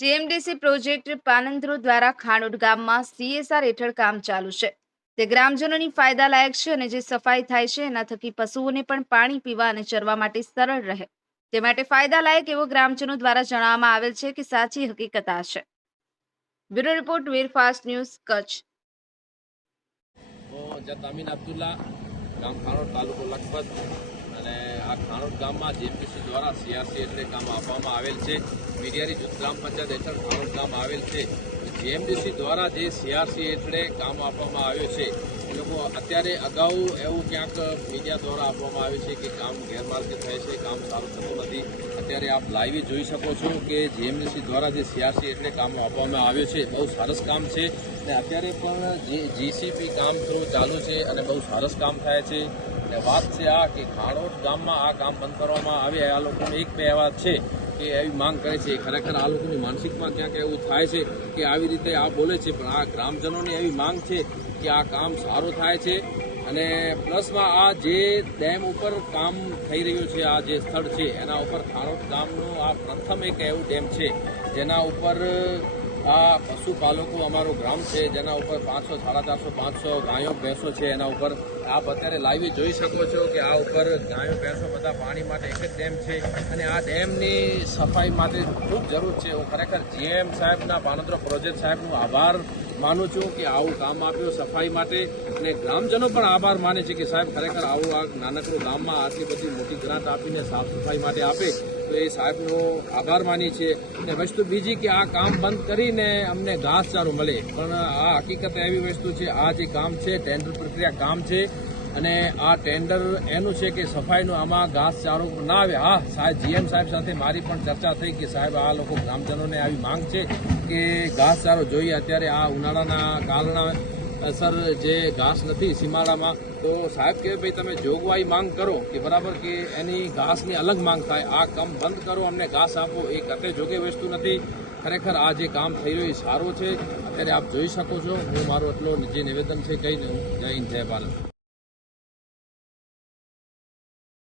GMDC project પાનંદ્રો દ્વારા ખાનોડ ગામમાં CSR હેઠળ કામ ચાલુ છે. તે ગ્રામજનોની ફાયદાલાયક છે અને જે સફાઈ થાય છે એના થકી પશુઓને પણ પાણી પીવા અને ચરવા માટે સરળ રહે તે માટે ફાયદાલાયક એવો ગ્રામજનો દ્વારા જણાવવામાં આવેલ છે કે સાચી હકીકત આ છે. બ્યુરો રિપોર્ટ વેરફાસ્ટ ન્યૂઝ કચ્છ. જત અબ્દુલ્લા ગામ ખાનોડ તાલુકો લખપત અને આ ખાનોડ ગામમાં જીએમડીસી દ્વારા સીઆરસી એટલે કામ આપવામાં આવેલ છે. મીડિયારી જૂથ ગ્રામ પંચાયત હેઠળ ખાનોડ ગામ આવેલ છે. જીએમડીસી દ્વારા જે સીઆરસી એટલે કામ આપવામાં આવ્યું છે એ લોકો અત્યારે અગાઉ એવું ક્યાંક મીડિયા દ્વારા આપવામાં આવ્યું છે કે કામ ગેરમાર્ગે થાય છે, કામ સારું થતું નથી. અત્યારે આપ લાઈવ જોઈ શકો છો કે જીએમડીસી દ્વારા જે સીઆરસી એટલે કામ આપવામાં આવ્યું છે બહુ સરસ કામ છે અને અત્યારે પણ જે જીસીપી કામ થોડું ચાલુ છે અને બહુ સરસ કામ થાય છે. અને વાત છે આ કે ખાનોડ ગામમાં આ કામ બંધ કરવામાં આવે આ લોકોની એક બે વાત છે કે એવી માંગ કરે છે. ખરેખર આ લોકોની માનસિકમાં ક્યાંક એવું થાય છે કે આવી રીતે આ બોલે છે, પણ આ ગ્રામજનોની એવી માંગ છે કે આ કામ સારું થાય છે. અને પ્લસમાં આ જે ડેમ ઉપર કામ થઈ રહ્યું છે, આ જે સ્થળ છે એના ઉપર ખાનોડ ગામનું આ પ્રથમ એક એવું ડેમ છે જેના ઉપર આ પશુપાલકો અમારો ગ્રામ છે જેના ઉપર 500, 450, 500 ગાયો ભેંસો છે. એના ઉપર આપ અત્યારે લાઈવ જોઈ શકો છો કે આ ઉપર ગાયો ભેંસો બધા પાણી માટે એક જ ડેમ છે અને આ ડેમની સફાઈ માટે ખૂબ જરૂર છે. હું ખરેખર જીએમ સાહેબના પાનંદ્રો પ્રોજેક્ટ સાહેબનો આભાર માનું છું કે આવું કામ આપ્યું સફાઈ માટે અને ગ્રામજનો પણ આભાર માને છે કે સાહેબ ખરેખર આવું આ નાનકડું ગામમાં આટલી બધી મોટી ગ્રાન્ટ આપીને સાફ સફાઈ માટે આપે તો એ સાહેબનો આભાર માની છે. અને વસ્તુ બીજી કે આ કામ બંધ કરીને અમને ઘાસચારો મળે, પણ આ હકીકત એવી વસ્તુ છે આ જે કામ છે ટેન્ડર પ્રક્રિયા કામ છે અને આ ટેન્ડર એનું છે કે સફાઈનું આમાં ઘાસચારો ના આવે. હા સાહેબ જીએમ સાહેબ સાથે મારી પણ ચર્ચા થઈ કે સાહેબ આ લોકો ગ્રામજનોને આવી માંગ છે કે ઘાસચારો જોઈએ. અત્યારે આ ઉનાળાના કારણે સર જે ઘાસ નથી સીમાડામાં તો સાહેબ કે ભાઈ તમે જોગવાઈ માંગ કરો કે બરાબર કે એની ઘાસની અલગ માંગ થાય. આ કામ બંધ કરો, અમને ઘાસ આપો, એ કતે જોગે વસ્તુ નથી. ખરેખર આ જે કામ થઈ રહ્યું એ સારું છે. અત્યારે આપ જોઈ શકો છો. હું મારું એટલો જે નિવેદન છે કહીને હું જય હિન્દ જય ભારત.